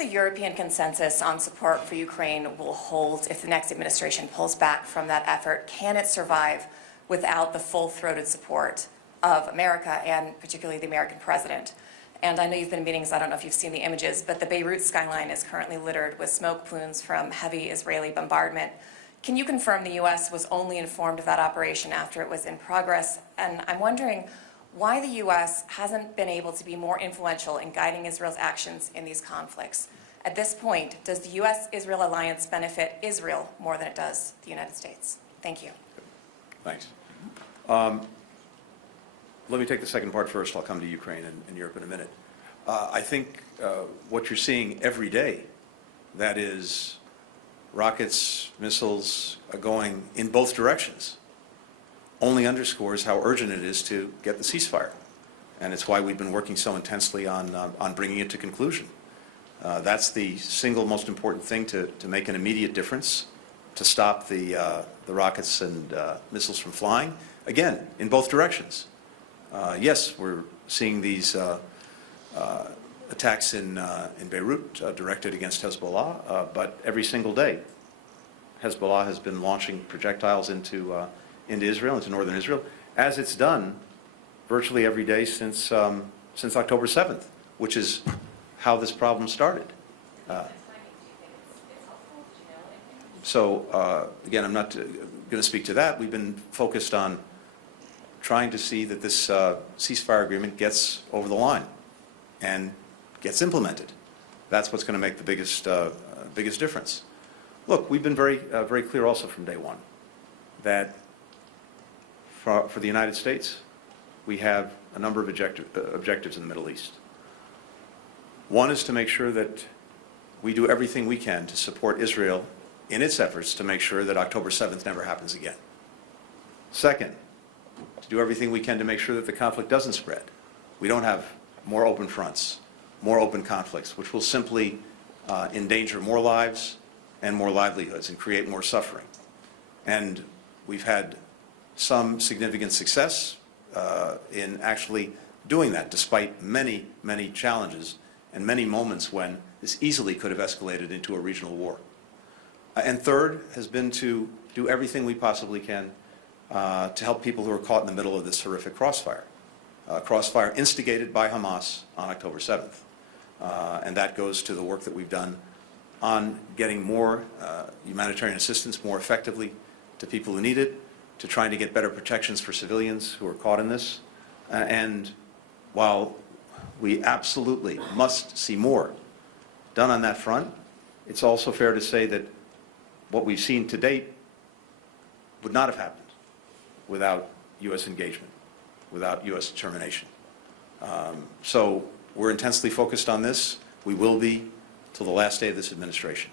the European consensus on support for Ukraine will hold if the next administration pulls back from that effort? Can it survive without the full-throated support of America and particularly the American president? And I know you've been in meetings, I don't know if you've seen the images, but the Beirut skyline is currently littered with smoke plumes from heavy Israeli bombardment. Can you confirm the U.S. was only informed of that operation after it was in progress? And I'm wondering why the U.S. hasn't been able to be more influential in guiding Israel's actions in these conflicts. At this point, does the U.S.-Israel alliance benefit Israel more than it does the United States? Thank you. Thanks. Let me take the second part first. I'll come to Ukraine and Europe in a minute. I think what you're seeing every day, that is rockets, missiles going in both directions, only underscores how urgent it is to get the ceasefire. And it's why we've been working so intensely on bringing it to conclusion. That's the single most important thing to make an immediate difference, to stop the rockets and missiles from flying, again, in both directions. Yes, we're seeing these attacks in Beirut directed against Hezbollah, but every single day Hezbollah has been launching projectiles into Israel, into northern Israel, as it's done virtually every day since October 7th, which is how this problem started. Again, I'm not going to speak to that. We've been focused on trying to see that this ceasefire agreement gets over the line and gets implemented. That's what's going to make the biggest difference. Look, we've been very clear also from day one that for the United States, we have a number of objectives in the Middle East. One is to make sure that we do everything we can to support Israel in its efforts to make sure that October 7th never happens again. Second, to do everything we can to make sure that the conflict doesn't spread. We don't have more open fronts, more open conflicts, which will simply endanger more lives and more livelihoods and create more suffering. And we've had some significant success in actually doing that, despite many, many challenges and many moments when this easily could have escalated into a regional war. And third has been to do everything we possibly can to help people who are caught in the middle of this horrific crossfire. Crossfire instigated by Hamas on October 7th. And that goes to the work that we've done on getting more humanitarian assistance more effectively to people who need it, to trying to get better protections for civilians who are caught in this. And while we absolutely must see more done on that front, it's also fair to say that what we've seen to date would not have happened without U.S. engagement, without U.S. determination. So we're intensely focused on this. We will be till the last day of this administration.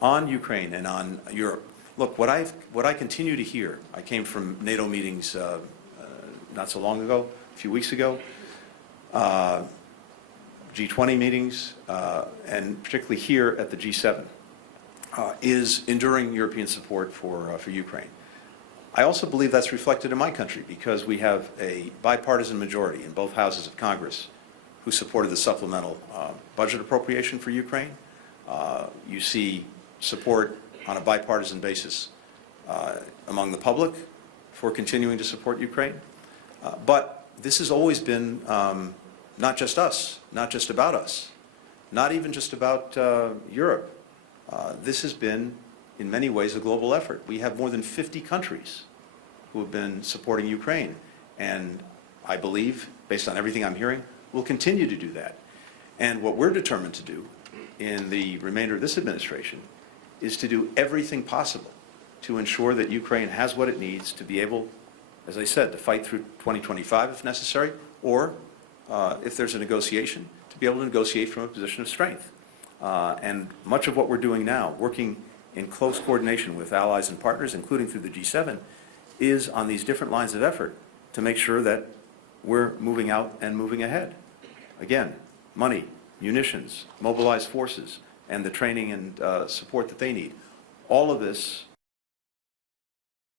On Ukraine and on Europe, look, what I continue to hear, I came from NATO meetings not so long ago, a few weeks ago, G20 meetings, and particularly here at the G7, is enduring European support for Ukraine. I also believe that's reflected in my country because we have a bipartisan majority in both houses of Congress who supported the supplemental budget appropriation for Ukraine. You see support on a bipartisan basis among the public for continuing to support Ukraine. But this has always been not just us, not just about us, not even just about Europe. This has been, in many ways, a global effort. We have more than 50 countries who have been supporting Ukraine. And I believe, based on everything I'm hearing, we'll continue to do that. And what we're determined to do in the remainder of this administration is to do everything possible to ensure that Ukraine has what it needs to be able, as I said, to fight through 2025 if necessary, or if there's a negotiation, to be able to negotiate from a position of strength. And much of what we're doing now, working in close coordination with allies and partners, including through the G7, is on these different lines of effort to make sure that we're moving out and moving ahead. Again, money, munitions, mobilized forces, and the training and support that they need. All of this